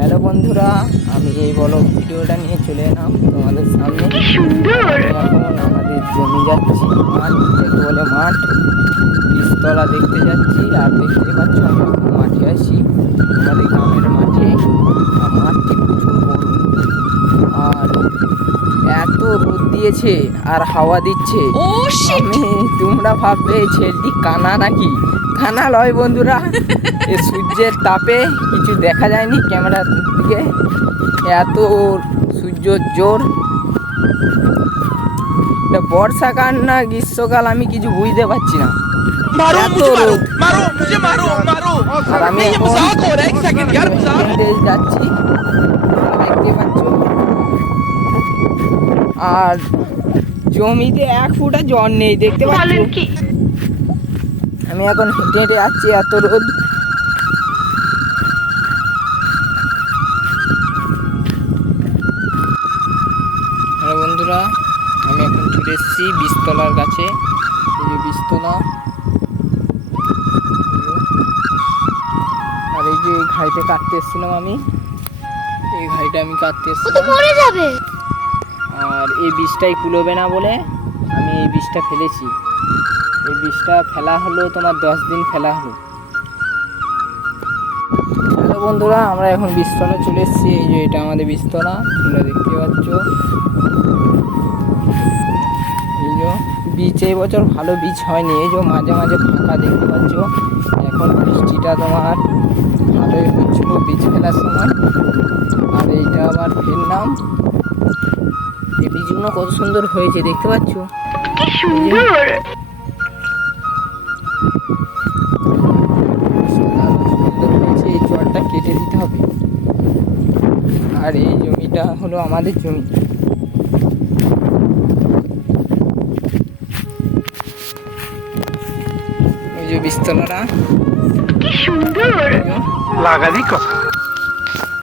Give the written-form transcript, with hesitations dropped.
Hello বন্ধুরা, আমি এই বড় ভিডিওটা নিয়ে চলে এলাম তোমাদের সামনে। এখন আমাদের জমি যাচ্ছি, মাঠ বলে মাঠ, বীজতলা দেখতে যাচ্ছি। আর দেখতে পাচ্ছ আমি এখন মাঠে আছি, আমাদের গ্রামের মাঠে। আর মাঠটি প্রচুর বড়, আর এত রোদ দিয়েছে আর হাওয়া দিচ্ছে। তোমরা ভাববে ছেলেটি কানা নাকি? কানা লয় বন্ধুরা, এই সূর্যের তাপে কিছু দেখা যায়নি ক্যামেরার দিকে, এত সূর্যর জোর। বর্ষাকাল না গ্রীষ্মকাল আমি কিছু বুঝতে পারছি না, এত রোদ। আর আমি যাচ্ছি, দেখতে পাচ্ছ। আর জমিতে এক ফুটা জল নেই, দেখতে পাচ্ছ। আমি এখন হেঁটে হেঁটে যাচ্ছি, এত রোদ। হ্যালো বন্ধুরা, আমি এখন চলে এসেছি বীজতলার কাছে। এই যে বীজতলা, আর এই যে ঘাইটা কাটতে এসেছিলাম আমি, এই ঘাইটা আমি কাটতে এসেছিলাম। আর এই বীজটাই কুলোবে না বলে আমি এই বীজটা ফেলেছি। এই বীজটা ফেলা হলো তোমার 10 দিন ফেলা হলো। হ্যালো বন্ধুরা, আমরা এখন বীজতলা চলে এসেছি। এই যে এটা আমাদের বীজতলা, তোমরা দেখতে পাচ্ছ। এই যে বীজ এই বছর ভালো বীজ হয়নি, এই যে মাঝে মাঝে ফাঁকা দেখতে পাচ্ছ। এখন বৃষ্টিটা তোমার ভালোই হচ্ছিল বীজ ফেলার সময়। আর এইটা আবার ফেললাম। এই বীজগুলো কত সুন্দর হয়েছে দেখতে পাচ্ছ। এই চরটা কেটে দিতে হবে। আর এই জমিটা হলো আমাদের জমি। ওই যে বীজতলাটা কি সুন্দর লাগালি কথা।